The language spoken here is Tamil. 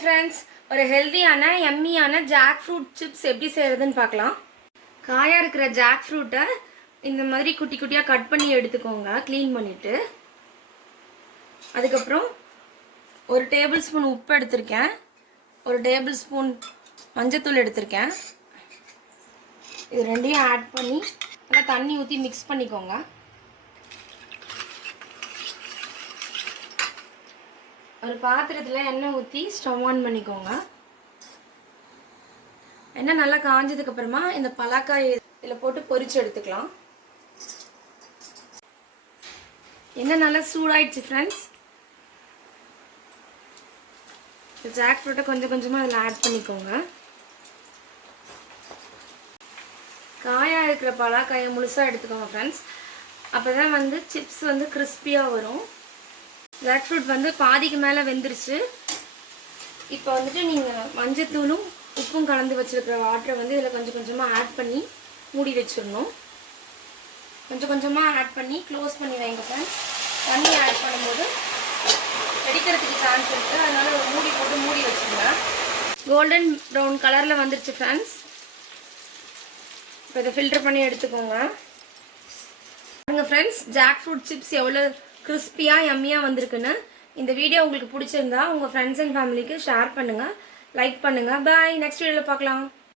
ஃப்ரெண்ட்ஸ், ஒரு ஹெல்தியான எம்மியான ஜாக் ஃப்ரூட் சிப்ஸ் எப்படி செய்கிறதுன்னு பார்க்கலாம். காயாக இருக்கிற ஜாக் ஃப்ரூட்டை இந்த மாதிரி குட்டி குட்டியாக கட் பண்ணி எடுத்துக்கோங்க, க்ளீன் பண்ணிவிட்டு. அதுக்கப்புறம் ஒரு டேபிள் ஸ்பூன் உப்பு எடுத்திருக்கேன், ஒரு டேபிள் ஸ்பூன் மஞ்சத்தூள் எடுத்திருக்கேன். இது ரெண்டையும் ஆட் பண்ணி நல்லா தண்ணி ஊற்றி மிக்ஸ் பண்ணிக்கோங்க. ஒரு பாத்திரத்தில் எண்ணெய் ஊற்றி ஸ்டவ் ஆன் பண்ணிக்கோங்க. எண்ணெய் நல்லா காஞ்சதுக்கப்புறமா இந்த பலாக்காய் இதில் போட்டு பொரிச்சு எடுத்துக்கலாம். எண்ணெய் நல்லா சூடாயிடுச்சு ஃப்ரெண்ட்ஸ். ஜாக் ஃப்ரூட்டை கொஞ்சம் கொஞ்சமாக அதில் ஆட் பண்ணிக்கோங்க. காயாக இருக்கிற பலாக்காயை முழுசாக எடுத்துக்கோங்க ஃப்ரெண்ட்ஸ். அப்போ தான் சிப்ஸ் கிறிஸ்பியாக வரும். ஜாக் ஃப்ரூட் பாதிக்கு மேலே வெந்துருச்சு. இப்போ நீங்கள் மஞ்சத்தூளும் உப்பும் கலந்து வச்சுருக்கிற வாட்டரை இதில் கொஞ்சம் கொஞ்சமாக ஆட் பண்ணி மூடி வச்சிடணும். கொஞ்சம் கொஞ்சமாக ஆட் பண்ணி க்ளோஸ் பண்ணி வைங்க ஃப்ரெண்ட்ஸ். தண்ணி ஆட் பண்ணும்போது வெடிக்கிறதுக்கு சான்ஸ் இருக்குது, அதனால் ஒரு மூடி போட்டு மூடி வச்சுருங்க. கோல்டன் ப்ரௌன் கலரில் வந்துருச்சு ஃப்ரெண்ட்ஸ். இப்போ இதை ஃபில்டர் பண்ணி எடுத்துக்கோங்க. பாருங்கள் ஃப்ரெண்ட்ஸ், ஜாக் ஃப்ரூட் சிப்ஸ் எவ்வளோ கிறிஸ்பியாக எம்மியாக வந்திருக்குன்னு. இந்த வீடியோ உங்களுக்கு பிடிச்சிருந்தா உங்கள் ஃப்ரெண்ட்ஸ் அண்ட் ஃபேமிலிக்கு ஷேர் பண்ணுங்கள், லைக் பண்ணுங்கள். பாய், நெக்ஸ்ட் வீடியோவில் பார்க்கலாம்.